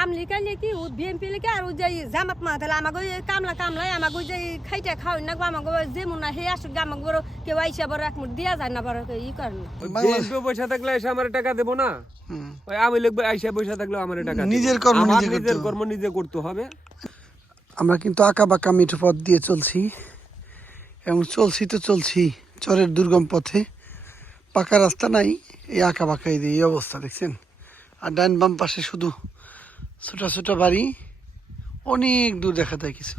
আমলিকালে কি বিএনপি লেকে আর যে জামাত মা তাহলে আমাকে কামলাই আমাকে যে খাইতে খাওয়াই না আমাকে যেমন না হে আসুক আমাকে বড় কেউ আইসা বড় এক মুঠ দিয়া যায় না বড় ই করে না বিএনপি পয়সা থাকলে এসে আমার টাকা দেবো না ওই আমি লিখবো আইসা পয়সা থাকলে আমার টাকা নিজের কর্ম নিজে করতে হবে। আমরা কিন্তু আঁকা বাঁকা মিঠো পথ দিয়ে চলছি এবং চলছি চরের দুর্গম পথে, পাকা রাস্তা নাই, এই আঁকা বাঁকা এই অবস্থা দেখছেন। আর ডান বাম পাশে শুধু ছোট ছোট বাড়ি, অনেক দূর দেখা যায় কিছু।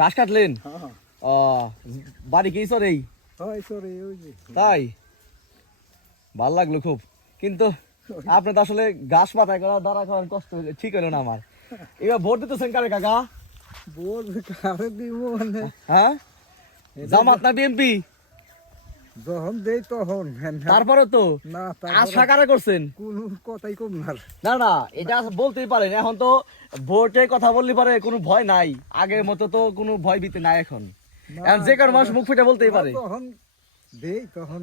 ঘাস কাটলেন? ও বাড়ি কি চরে? তাই ভাল লাগলো খুব, কিন্তু আপনি তো আসলে ঘাস পাতায় করা দাঁড়া করার কষ্ট ঠিক হলো না আমার। এবার ভোট দিতেছেন কারে কাকা? ভোট কারে দিব মানে হ্যাঁ, জামাত না বিএনপি? যখন দেই তখন তারপরে তো না আশা কারে করছেন? কোনো কথাই কম না। না না, এটা বলতেই পারেন, এখন তো ভোটে কথা বললে পারে কোনো ভয় নাই, আগের মতো তো কোনো ভয় ভীতি নাই এখন যে কারো মানুষ মুখ ফুটে বলতেই পারে। তখন দেই তখন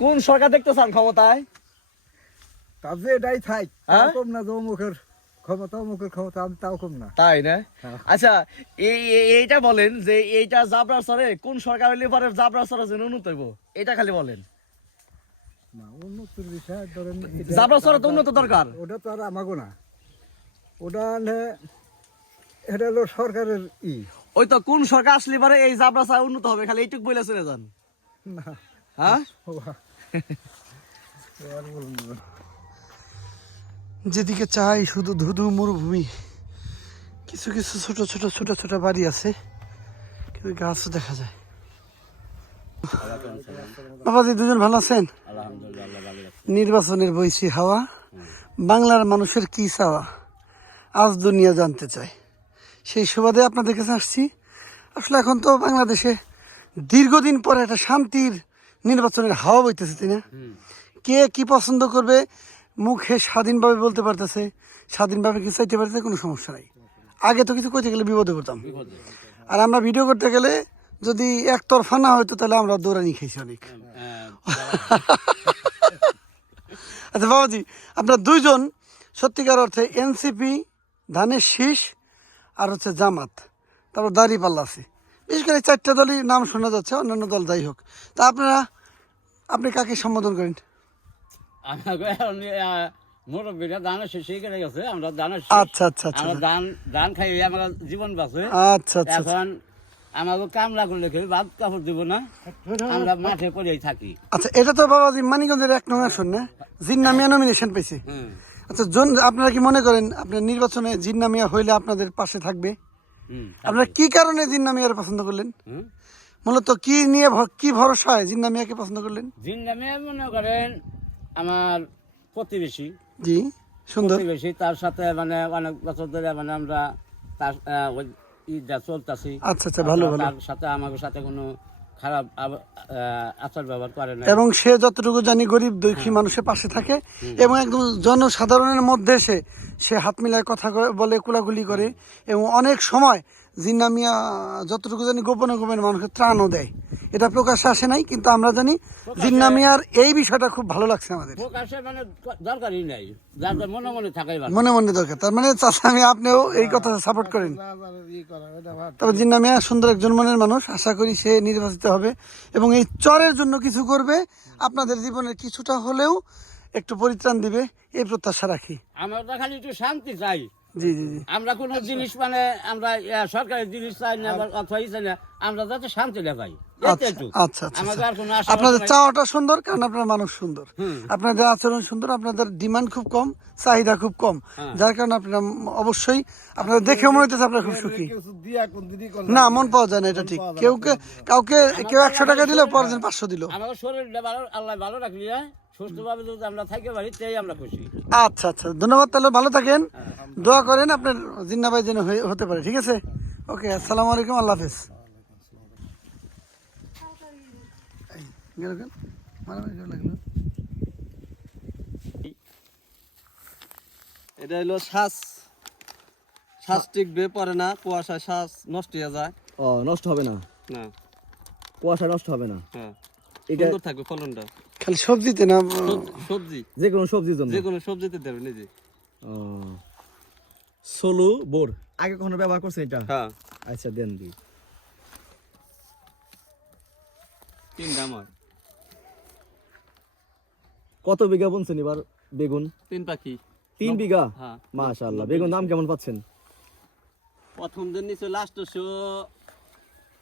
কোন সরকার দেখতে চান ক্ষমতায়? তার যে এটাই থাই হ্যাঁ? কম না মুখের ক্ষমতা আমি তাও কম না। তাই না? হ্যাঁ। আচ্ছা, এইটা বলেন যে এইটা জাবরা সরে কোন সরকার হইলে পরে জাবরা সরে যেন উন্নত হইব, এটা খালি বলেন। না উন্নতির বিষয় ধরেন জাবরা সরে তো উন্নত দরকার। ওটা তো আর আমাগো না, ওটা এটা হলো সরকারের ওই তো কোন সরকার আসলে পরে এই জাবরা সরে উন্নত হবে, খালি এইটুক বইলে চলে যান। না হ্যাঁ, আর বলবো না। যেদিকে চাই শুধু ধুধু মরুভূমি, কিছু কিছু ছোট ছোট ছোট ছোট বাড়ি আছে, কিন্তু গাছও দেখা যায়। বাবাজি দুজন ভালো আছেন? নির্বাচনের বইছি হাওয়া, বাংলার মানুষের কি চাওয়া আজ দুনিয়া জানতে চায়, সেই সুবাদে আপনাদের কাছে আসছি। আসলে এখন তো বাংলাদেশে দীর্ঘদিন পরে একটা শান্তির নির্বাচনের হাওয়া বইতেছে, তাই না? কে কি পছন্দ করবে মুখে স্বাধীনভাবে বলতে পারতেছে, স্বাধীনভাবে কিছু চাইতে পারতেছে, কোনো সমস্যা নাই। আগে তো কিছু করতে গেলে বিপদে পড়তাম, আর আমরা ভিডিও করতে গেলে যদি একতরফা না হইতো তাহলে আমরা দৌড়ানি খেয়েছি অনেক। আচ্ছা বাবাজি, আপনার দুইজন সত্যিকার অর্থে এনসিপি, ধানের শীষ, আর হচ্ছে জামাত, তারপর দাঁড়িপাল্লা আছে, বিশেষ করে চারটা দলই নাম শোনা যাচ্ছে, অন্যান্য দল যাই হোক। তা আপনি কাকে সম্বোধন করেন? আচ্ছা আচ্ছা আচ্ছা ধান খাই আমার জীবন বাঁচে। আচ্ছা আচ্ছা এখন আমাকে কামলা করলে কেউ ভাত কাপড় দিব না, আমরা মাঠে পড়েই থাকি। আচ্ছা, এটা তো বাবাজি মানিকগঞ্জের 1 নং আসন না, জিন্নামিয়া নমিনেশন পেয়েছে। আচ্ছা, আপনারা কি মনে করেন আপনার নির্বাচনে জিন্নামিয়া হইলে আপনাদের পাশে থাকবে? আপনারা কি কারণে জিন্নামিয়ার পছন্দ করলেন? মূলত কি নিয়ে কি ভরসায় জিন্নামিয়াকে পছন্দ করলেন? জিন্নামিয়া মনে করেন আমার প্রতিবেশী। জি, সুন্দর প্রতিবেশী, তার সাথে মানে অনেক বছর ধরে মানে আমরা তার ঈদটা চলতেছি। আচ্ছা আচ্ছা, ভালো ভালো। তার সাথে আমাদের সাথে কোনো খারাপ আচার ব্যবহার করে না, এবং সে যতটুকু জানি গরিব দুঃখী মানুষের পাশে থাকে এবং একদম জনসাধারণের মধ্যে সে হাত মিলায় কথা বলে, কুলাকুলি করে, এবং অনেক সময় জিন্নামিয়া যতটুকু জানি গোপনে গোপনে মানুষকে ত্রাণও দেয়। এটা প্রকাশ্যে আসে নাই, কিন্তু আমরা জানি জিন্নামিয়ার এই বিষয়টা খুব ভালো লাগছে আমাদের। প্রকাশে মানে দরকারই নাই, যার মনে মনে থাকাই ভালো। মনে মনে দরকার, তার মানে চাচা আপনিও এই কথা সাপোর্ট করেন। তবে জিন্নামিয়া সুন্দর একজন মনের মানুষ, আশা করি সে নির্বাচিত হবে এবং এই চরের জন্য কিছু করবে, আপনাদের জীবনের কিছুটা হলেও একটু পরিত্রাণ দিবে, এই প্রত্যাশা রাখি। আমরা খালি একটু শান্তি চাই। জি জি জি, আমরা কোনো জিনিস মানে আমরা সরকারি জিনিস চাই না অথবা চাই না, আমরা যাতে শান্তি পাই। আচ্ছা আচ্ছা আচ্ছা, আপনাদের চাওয়াটা সুন্দর, কারণ আপনার মানুষ সুন্দর, আপনাদের আচরণ সুন্দর, আপনাদের ডিমান্ড খুব কম, চাহিদা খুব কম, যার কারণে আপনারা অবশ্যই আপনাদের দেখে মনে হচ্ছে আপনারা খুব সুখী। না, মন পাওয়া যায় না, এটা ঠিক। কাউকে কেউ 100 টাকা দিল, পরের দিন 500 দিল। আমাদের শরীরটা ভালো, আল্লাহ ভালো রাখলি, সুস্থভাবে যদি আমরা থাকতে পারি তাই আমরা খুশি। আচ্ছা আচ্ছা, ধন্যবাদ, তাহলে ভালো থাকেন, দোয়া করেন আপনার জিন্না ভাই যেন হতে পারে। ঠিক আছে, ওকে, আসসালামু আলাইকুম, আল্লাহ হাফেজ। এটা হলো শ্বাস টিকবে পরে না, কুয়াশায় শ্বাস নষ্ট হয়ে যায়। ও নষ্ট হবে না, না কুয়াশা নষ্ট হবে না। হ্যাঁ এটা সুন্দর থাকবে ফলনটা। খালি সবজিতে না, সবজি যে কোনো সবজির জন্য। যে কোনো সবজিতে দেবেন এই যে। ও সোলু বোর আগে কখনো ব্যবহার করছেন এটা? হ্যাঁ আচ্ছা দেন দি। 3 দাম হয়। কত বিঘা বুনছেন এবার বেগুন? 3 পাখি। 3 বিঘা? হ্যাঁ মাশাআল্লাহ। বেগুন দাম কেমন পাচ্ছেন? প্রথম দিন নিচে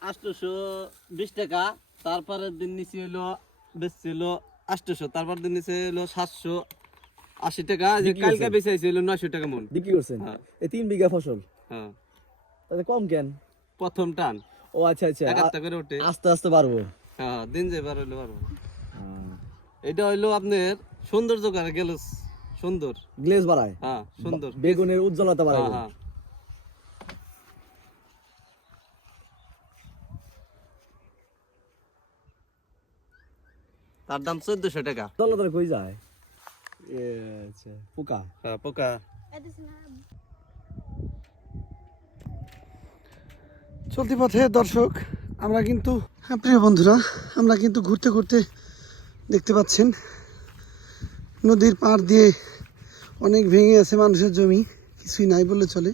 820 টাকা, তারপরের দিন নিচে হলো বেচছিল 800, তারপর দিন নিচে হলো 780 টাকা, যে বিক্রি কালকে করছেন? বেচাইছে হলো 900 টাকা মন। বিক্রি করছেন? হ্যাঁ। এই 3 বিঘা ফসল হ্যাঁ তাতে কম কেন? প্রথম টান ও আচ্ছা আচ্ছা, 1 করে ওঠে। আস্তে আস্তে বাড়বো। হ্যাঁ দিন যাবার হইলো পারবো। এটা হইলো আপনার সৌন্দর্য করে গেল, সুন্দর। গ্লেজ বাড়ায়, হ্যাঁ সুন্দর। বেগুনের উজ্জ্বলতা হ্যাঁ বাড়ায়। হ্যাঁ তার দাম 1400 টাকা। দলে কই যায়? এ আচ্ছা, পোকা। হ্যাঁ পোকা। চলতি পথে দর্শক আমরা কিন্তু, হ্যাঁ প্রিয় বন্ধুরা, আমরা কিন্তু ঘুরতে ঘুরতে দেখতে পাচ্ছেন নদীর পাড় দিয়ে অনেক ভেঙে আছে মানুষের জমি, কিছুই নাই বললে চলে।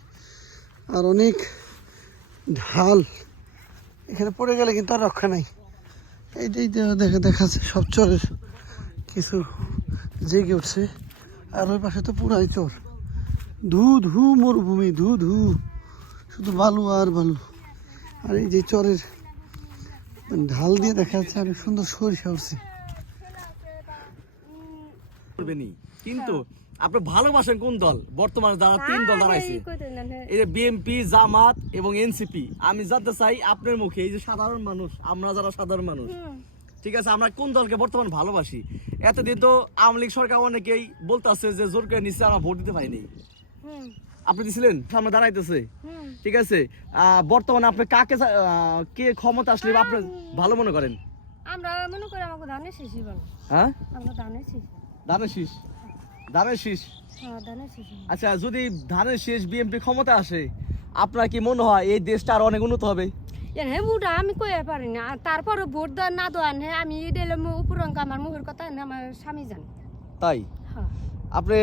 আর অনেক ঢাল, এখানে পড়ে গেলে কিন্তু আর রক্ষা নাই। এইটাই দেখাচ্ছে সব চরের কিছু জেগে উঠছে। আর ওই পাশে তো পুরাই চর, ধু ধু মরুভূমি, ধু ধু শুধু বালু আর বালু। আর এই যে চরের ঢাল দিয়ে দেখা যাচ্ছে অনেক সুন্দর সরিষা উঠছে। করবেনি, কিন্তু আপনি ভালোবাসেন কোন দল? বর্তমানে যারা 3 দল দাঁড়াইছে, এই যে বিএনপি, জামাত এবং এনসিপি, আমি জানতে চাই আপনার মুখে, এই যে সাধারণ মানুষ, আমরা যারা সাধারণ মানুষ, ঠিক আছে, আমরা কোন দলকে বর্তমান ভালোবাসি? এতদিন তো আওয়ামী লীগ সরকার অনেকেই বলতেছে যে জোর করে নিচ্ছে, আমরা ভোট দিতে পারিনি। আপনি দিছিলেন, সামনে দাঁড়াইতেছে, ঠিক আছে। বর্তমানে আপনি কাকে কে ক্ষমতা আসলে আপনি ভালো মনে করেন? আমরা মনে করি আমাকে ধানের শীষই ভালো। হ্যাঁ, আমরা ধানের শীষ। ধানের শীষ, ধানের শীষ। হ্যাঁ ধানের শীষ। আচ্ছা, যদি ধানের শীষ বিএনপি ক্ষমতা আসে, আপনার কি মনে হয় এই দেশটা আর অনেক উন্নত হবে? হ্যাঁ বুটা আমি কইয়া পারি না, আর তারপরে ভোট দেওয়া না দেওয়া হ্যাঁ আমি দিলে উপরঙ্গ আমার মুখের কথা না আমার স্বামী জানে। তাই হ্যাঁ আপনি,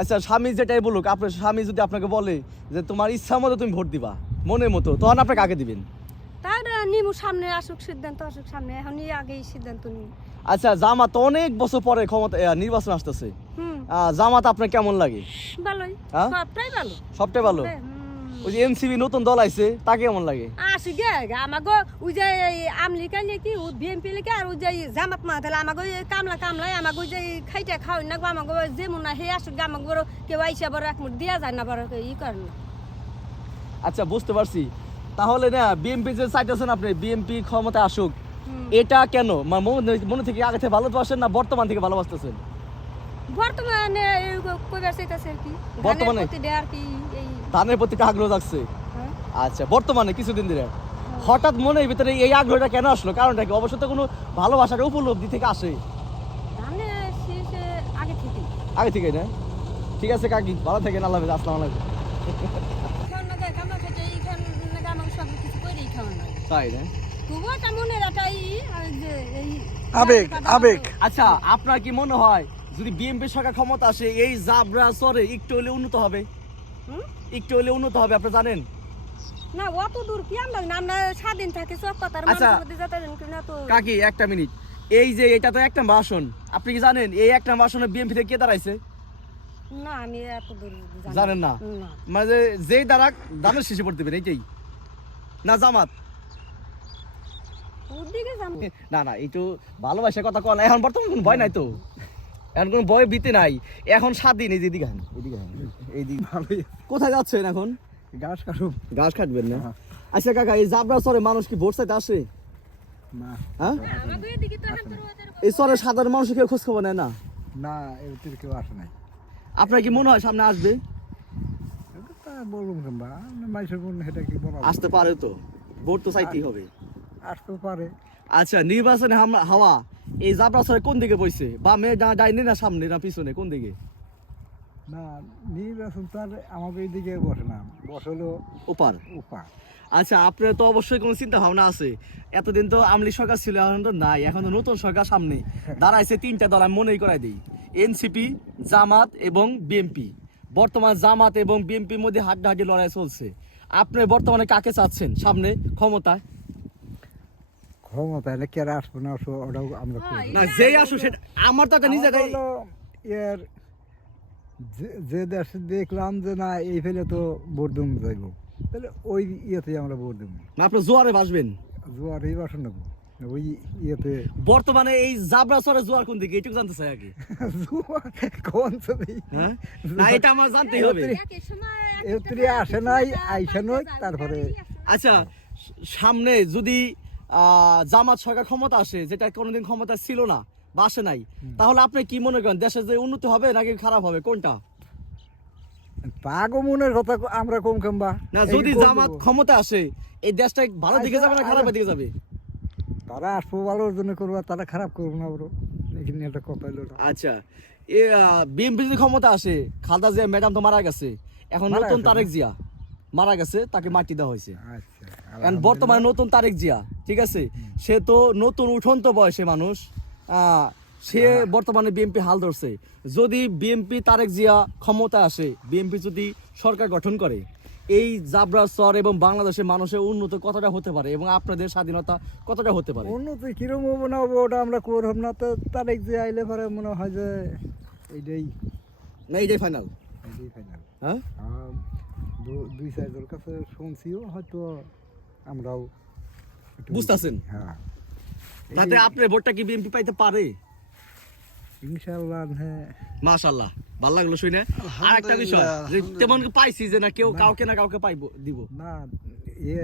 আচ্ছা স্বামী যেটাই বলুক, আপনার স্বামী যদি আপনাকে বলে যে তোমার ইচ্ছা মতো তুমি ভোট দিবা, মনের মতো, তখন আপনি কাকে দিবেন? তার নিমু সামনে আসুক, সিদ্ধান্ত আসুক সামনে, এখন আগেই সিদ্ধান্ত নিই। আচ্ছা, জামাত অনেক বছর পরে ক্ষমতা নির্বাচন আসতেছে, হুম জামাত আপনার কেমন লাগে? ভালোই, হ্যাঁ? সবটাই ভালো। সবটাই ভালো। ওই যে এনসিবি নতুন দল আইছে, তাকে কেমন লাগে? আসি গে আমাকে ওই যে আমলিকা কি বিএনপি লিখে আর ওই যে জামাত মা তাহলে আমাকে কামলাই আমাকে ওই যে খাইতে খাওয়াই না আমাকে যেমন না হে আসুক আমাকে বড় কেউ আইসা বড় এক মুঠ দিয়া যায় না বড় ই করেন না। আচ্ছা বুঝতে পারছি। তাহলে না বিএনপি যে চাইতেছেন আপনি, বিএনপি ক্ষমতা আসুক, এটা কেন? মনে থেকে আগে থেকে ভালোবাসেন না বর্তমান থেকে ভালোবাসতেছেন? বর্তমানে কইবার চাইতাছে আর কি, বর্তমানে? ধানের প্রতি দেয়ার কি এই ধানের প্রতি একটা আগ্রহ থাকছে। হ্যাঁ। আচ্ছা, বর্তমানে কিছুদিন ধরে হঠাৎ মনের ভিতরে এই আগ্রহটা কেন আসলো? কারণটা কি? অবশ্য তো কোনো ভালোবাসার উপলব্ধি থেকে আসে, ধানের শীষে আগে থেকে আগে থেকে না? ঠিক আছে কাকি, ভালো থাকেন, আল্লাহ হাফেজ, আসসালামু আলাইকুম। এখন না দেখ আমার কাছে এইখান না আমার সব কিছু করেই খাওয়া না তাই না? তবুও তা মনের এটাই আর যে এই আবেগ আবেগ। আচ্ছা, আপনার কি মনে হয় যদি বিএনপি সরকার ক্ষমতা আসে, এই জাবরা চরে একটু হলে উন্নত হবে? হুম? একটু হলে উন্নত হবে, আপনি জানেন? না অত দূর কি আমরা না, আমরা স্বাধীন থাকি সব কথার আচ্ছা। মানুষের মধ্যে যাতে না তো কাকি একটা মিনিট, এই যে এটা তো একটা আসন, আপনি কি জানেন এই একটা আসনে বিএনপি থেকে কে দাঁড়াইছে? না আমি এত দূর জানেন না? না মানে যেই দাঁড়াক দানের শেষে পড়তে পারে, এইটাই না জামাত? ওদিকে যাম না না, এই তো ভালোবাসার কথা কন, এখন বর্তমানে কোনো ভয় নাই তো, এখন কোনো ভয় ভীতি নাই, এখন স্বাধীন। এই যে এদিকে হান, এদিকে হান, এইদিকে। ভালোই কোথায় যাচ্ছেন এখন? ঘাস কাটুম ঘাস কাটবেন না? আচ্ছা কাকা, এই জাবরা চরে মানুষ কি ভোট চাইতে আসে? না হ্যাঁ, আমাকে এদিকে তো এখন তোর ওদের এই চরে সাধারণ মানুষ কেউ খোঁজ খবর নেয় না? না এর কেউ আসে নাই। আপনার কি মনে হয় সামনে আসবে? এটা তা বলুন কিংবা মাইসের কোন সেটা কি বলা আসতে পারে তো, ভোট তো চাইতেই হবে। আসতেও পারে। আচ্ছা, নির্বাচনে হাওয়া এই জাবরা চরে কোন দিকে বইছে? বামে না ডাইনে না সামনে না পিছনে, কোন দিকে? না নির্বাচন তো আর আমাদের এইদিকে বসে না, বসলো ওপার। উপা। আচ্ছা, আপনার তো অবশ্যই কোনো চিন্তা ভাবনা আছে। এতদিন তো আমলি সরকার ছিল, এখন তো নাই, এখন তো নতুন সরকার সামনে দাঁড়াইছে। 3টা দল আমি মনেই করাই দিই, এনসিপি, জামাত এবং বিএনপি। বর্তমান জামাত এবং বিএনপির মধ্যে হাড্ডাহাড্ডি লড়াই চলছে। আপনি বর্তমানে কাকে চাচ্ছেন সামনে ক্ষমতায়? ক্ষমতা এলে কেরা আসবো না আসবো ওটাও আমরা করি। না, যেই আসো সেটা আমার তো একটা নিজের হলো এর যে দেশে দেখলাম যে না এই ফেলে তো ভোট দেবো যাইব, তাহলে ওই ইয়েতে আমরা ভোট দেবো। না, আপনি জোয়ারে বাসবেন। জোয়ার এই বাসন নেবো ওই ইয়েতে। বর্তমানে এই জাবরাচরে জোয়ার কোন দিকে এটুকু জানতে চাই আগে। জোয়ার কোন ছবি? হ্যাঁ, না এটা আমার জানতেই হবে। এত্রি আসে নাই আইসা নয় তারপরে। আচ্ছা, সামনে যদি জামাত সরকার ক্ষমতা আসে, যেটা কোনোদিন ক্ষমতা ছিল না বা আসে নাই, তাহলে আপনি কি মনে করেন দেশের যে উন্নতি হবে নাকি খারাপ হবে, কোনটা? পাগো মনের কথা আমরা কম কমবা না, যদি জামাত ক্ষমতা আসে এই দেশটা ভালো দিকে যাবে না খারাপের দিকে যাবে? তারা আসবো ভালোর জন্য করবো, তারা খারাপ করবো না বড়, এখানে একটা কথা হলো না। আচ্ছা, এ বিএনপি যদি ক্ষমতা আসে, খালেদা জিয়া ম্যাডাম তো মারা গেছে, এখন মারা নতুন গেছে, তারেক জিয়া মারা গেছে, তাকে মাটি দেওয়া হয়েছে। আচ্ছা, এখন বর্তমানে নতুন তারেক জিয়া, ঠিক আছে, সে তো নতুন উঠন্ত বয়সে মানুষ, সে বর্তমানে বিএনপি হাল ধরছে। যদি বিএনপি তারেক জিয়া ক্ষমতা আসে, বিএনপি যদি সরকার গঠন করে, এই জাবরাচর এবং বাংলাদেশের মানুষের উন্নত কতটা হতে পারে এবং আপনাদের স্বাধীনতা কতটা হতে পারে? উন্নতি কিরম হবো না হবো ওটা আমরা করব না, তো তারেক যে আইলে পরে মনে হয় যে এইটাই না, এইটাই ফাইনাল। ফাইনাল। হ্যাঁ, দুই চারজনের কাছে শুনছিও, হয়তো আমরাও একটু বুঝতেছেন? হ্যাঁ, তাতে আপনার ভোটটা কি বিএনপি পাইতে পারে? ইনশাআল্লাহ। হ্যাঁ, মাশাআল্লাহ, ভালো লাগলো শুনে। আর একটা বিষয়, যে তেমন পাইছি যে না কেউ কাউকে না কাউকে পাইবো দিব না এ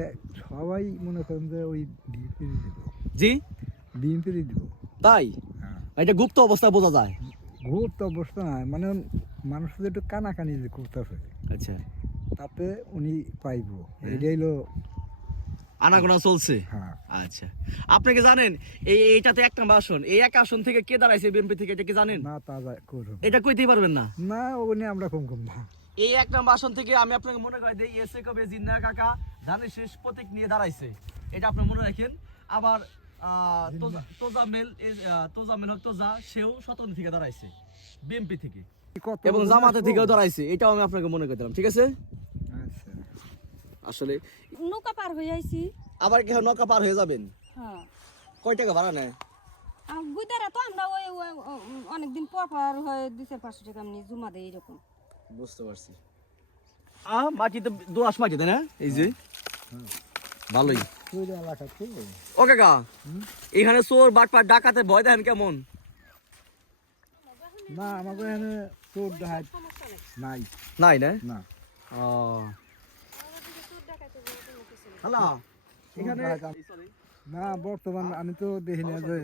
সবাই মনে করেন যে ওই বিএনপি দিব, জি, বিএনপি দিব। তাই হ্যাঁ, এটা গুপ্ত অবস্থা বোঝা যায়। গুরুত্ব অবস্থা নাই, মানে মানুষ যে একটু কানাকানি যে করতেছে আচ্ছা, তাতে উনি পাইব, এটাই হলো। আনাগোনা চলছে। হ্যাঁ, আচ্ছা, আপনি কি জানেন এইটাতে এক নম্বর আসন, এই এক আসন থেকে কে দাঁড়াইছে বিএনপি থেকে, এটা কি জানেন? না তা করব এটা কইতেই পারবেন না। না, ওখানে আমরা কম কম না। এই এক নম্বর আসন থেকে আমি আপনাকে মনে করি দিই, এসে কবে জিন্না কাকা ধানের শীষ প্রতীক নিয়ে দাঁড়াইছে, এটা আপনি মনে রাখেন। আবার তোজামেল হক তোজা, সেও স্বতন্ত্র থেকে দাঁড়াইছে বিএনপি থেকে, কত এবং জামাতের থেকেও দাঁড়াইছে, এটাও আমি আপনাকে মনে করলাম, ঠিক আছে? আচ্ছা, আসলে নৌকা পার হয়ে আইছি। আবার কি নৌকা পার হয়ে যাবেন? হ্যাঁ, কয় টাকা ভাড়া নেয়? বুইদারা তো আমরা ওই অনেকদিন পর পর হয় 200-500 টাকা এমনি জমা দেয় এরকম। বুঝতে পারছি। মাটি তো দোআঁশ মাটি, তাই না? এই যে ভালোই। ওই এলাকা তো ও কাকা, এখানে চোর বাটপার ডাকাতে ভয় দেখেন কেমন? না, আমাদের এখানে চোর ডাকাত নাই। নাই না? না, হ্যালো, এখানে না বর্তমান আমি তো দেখি না যে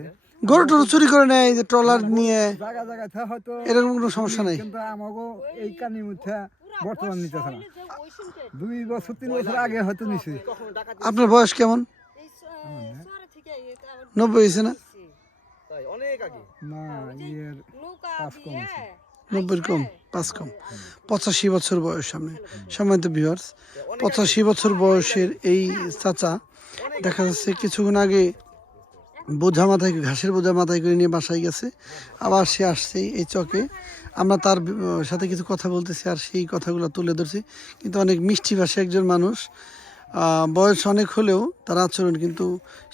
গরু টরু চুরি করে নেয়, এই যে ট্রলার নিয়ে, জায়গা জায়গাতে হয়তো এরকম কোনো সমস্যা নেই। কিন্তু আমাকে এই কানির মধ্যে বর্তমান নিতেছে না, 2 বছর 3 বছর আগে হয়তো নিছে। আপনার বয়স কেমন? এই শহরে থেকে এটা আবার 90 হয়েছে না? তাই অনেক আগে। না, এর নৌকা পাঁচ কম দিয়ে আছে। 90 কম, 5 কম। 85 বছর বয়স সামনে। সম্মানিত ভিউয়ার্স, 85 বছর বয়সের এই চাচা দেখা যাচ্ছে কিছুক্ষণ আগে বোঝা মাথায়, ঘাসের বোঝা মাথায় করে নিয়ে বাসায় গেছে, আবার সে আসছে এই চকে। আমরা তার সাথে কিছু কথা বলতেছি আর সেই কথাগুলো তুলে ধরছি। কিন্তু অনেক মিষ্টি ভাষী একজন মানুষ, বয়স অনেক হলেও তার আচরণ কিন্তু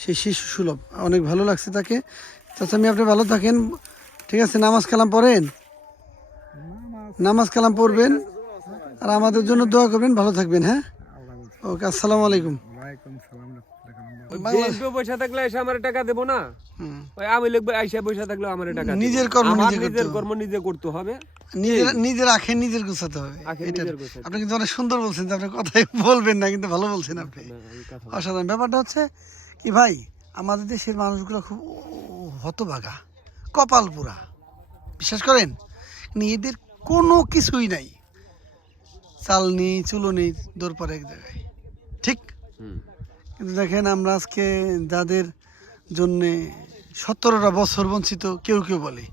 সেই শিশু সুলভ, অনেক ভালো লাগছে তাকে। চাচা, আমি আপনি ভালো থাকেন, ঠিক আছে? নামাজ কালাম পড়েন, নামাজ কালাম পড়বেন আর আমাদের জন্য দোয়া করবেন, ভালো থাকবেন। হ্যাঁ, ওকে, আসসালামু আলাইকুম। ওয়ালাইকুম সালাম। বিএনপি পয়সা থাকলে এসে আমার টাকা দেবো না, ওই আমি লিখবো আইসা পয়সা থাকলে আমার টাকা দিবো। নিজের কর্ম আমার নিজে করতে নিজের হবে। কর্ম নিজে করতে হবে। নিজের আখে নিজের গোছাতে হবে। আখের এটা নিজের গোছাতে আপনি কিন্তু অনেক সুন্দর বলছেন, যে আপনি কথাই বলবেন না, কিন্তু ভালো বলছেন আপনি, এই কথা অসাধারণ। ব্যাপারটা হচ্ছে কি ভাই, আমাদের দেশের মানুষগুলো খুব হতভাগা, কপাল পুরা, বিশ্বাস করেন, এদের কোনো কিছুই নাই, চাল নেই, চুলো নেই, দৌড় পরে এক জায়গায়, ঠিক? কিন্তু দেখেন, আমরা আজকে যাদের জন্যে 17টা বছর বঞ্চিত, কেউ কেউ বলে,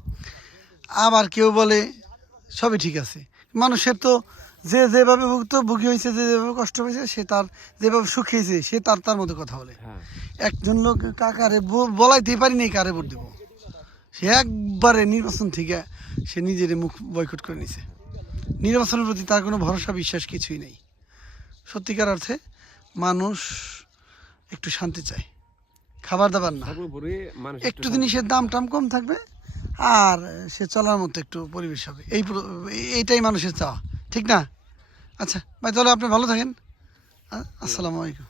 আবার কেউ বলে সবই ঠিক আছে। মানুষের তো যে যেভাবে ভুগি হয়েছে, যে যেভাবে কষ্ট হয়েছে, সে তার যেভাবে সুখ হয়েছে, সে তার মতো কথা বলে। একজন লোক কাকারে বলাইতেই পারি নাই কারে ভোট দিব, সে একবারে নির্বাচন থেকে সে নিজের মুখ বয়কট করে নিছে। নির্বাচনের প্রতি তার কোনো ভরসা বিশ্বাস কিছুই নেই। সত্যিকার অর্থে মানুষ একটু শান্তি চায়, খাবার দাবার না, সর্বোপরি মানুষ একটু জিনিসের দাম টাম কম থাকবে আর সে চলার মতো একটু পরিবেশ হবে, এইটাই মানুষের চাওয়া, ঠিক না? আচ্ছা ভাই, তাহলে আপনি ভালো থাকেন। আসসালামু আলাইকুম।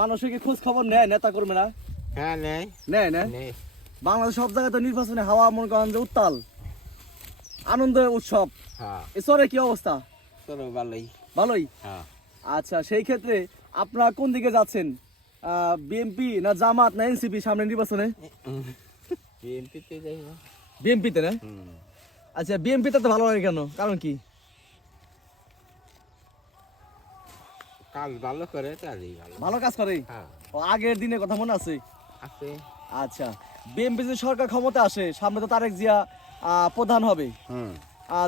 মানুষের কি খোঁজ খবর নেয় নেতা কর্মীরা? হ্যাঁ নেই নেয় না? বাংলাদেশ সব জায়গায় তো নির্বাচনে হাওয়া মনে করেন যে উত্তাল, আনন্দ উৎসব। হ্যাঁ এসরে কি অবস্থা? চলো ভালোই ভালোই। হ্যাঁ আচ্ছা, সেই ক্ষেত্রে আপনারা কোন দিকে যাচ্ছেন? বিএনপি না জামাত না এনসিপি সামনে নির্বাচনে? বিএনপিতে যাইব বিএনপিতে না? আচ্ছা, বিএনপিতে তো ভালো লাগে কেন, কারণ কি? কাজ ভালো করে তাহলেই ভালো ভালো কাজ করে? হ্যাঁ ও, আগের দিনের কথা মনে আছে? আছে আচ্ছা, বিএনপি যদি সরকার ক্ষমতা আসে, সামনে তো তারেক জিয়া প্রধান হবে,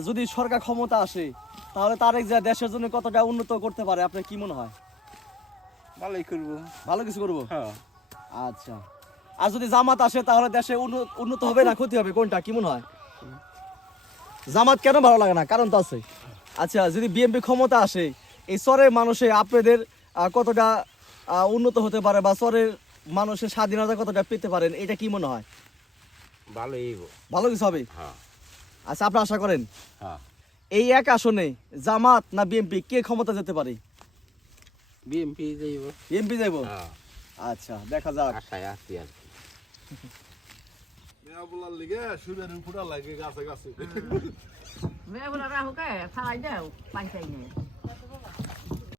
যদি সরকার ক্ষমতা আসে তাহলে তারেক জিয়া দেশের জন্য কতটা উন্নত করতে পারে আপনার কি মনে হয়? ভালোই করবো ভালো কিছু করবো? হ্যাঁ আচ্ছা, আর যদি জামাত আসে তাহলে দেশে উন্নত হবে না ক্ষতি হবে, কোনটা কি মনে হয়? জামাত কেন ভালো লাগে না, কারণ তো আছে। আচ্ছা, যদি বিএনপি ক্ষমতা আসে, এই চরের মানুষে আপনাদের কতটা উন্নত হতে পারে বা চরের মানুষের স্বাধীনতা কতটা পেতে পারেন, এটা কি মনে হয়? ভালোই ভালো কিছু হবে? হ্যাঁ আচ্ছা, আপনি আশা করেন হ্যাঁ এই এক আসনে জামাত না বিএনপি কে ক্ষমতা যেতে পারে? বিএনপি যাইব বিএনপি যাইব? হ্যাঁ আচ্ছা, দেখা যাক। আশায় আছি আর কি মেয়ে বলে রাহুকে ফালাই দাও পাঁচাই নেই